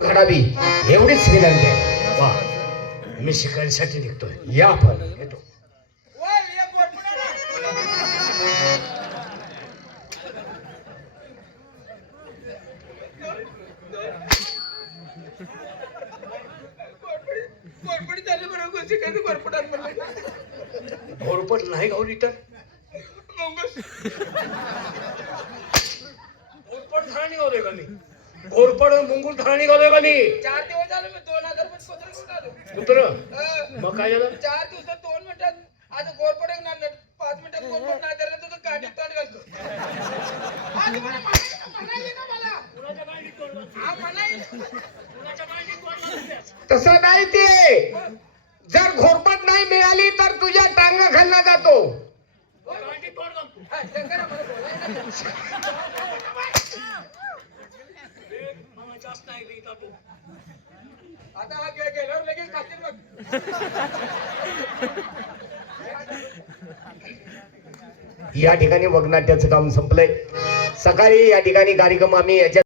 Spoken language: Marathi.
घडावी एवढीच विनंती आहे. वा मी शिकायसाठी निघतोय. या आपण येतो. घोरपट नाही गावली तर घोरपट थाळा निघालोय का मी? घोरपड मुंगूल थाळा निघालोय का मी? 4 दिवस झाले मी 2000 रुपये पत्र आलो. कुत्र मग काय झालं? 4 दिवसात 2 मिनिटात आता घोरपड एक नाही 5 मिनिटात घोरपड नाही तर तुझं काठी तोंड घालतो. आज मला म्हणाली ना मला. हा म्हणाली. तसं नाही ते. जर घोरपट नाही मिळाली तर तुझ्या टांगा खाल्ला जातो. हा, शंकरा मला बोलायला आता हा गेल्यावर लगेच खातील बघ. या ठिकाणी वगनाट्याचं काम संपलंय. सकाळी या ठिकाणी कार्यक्रम आम्ही याच्या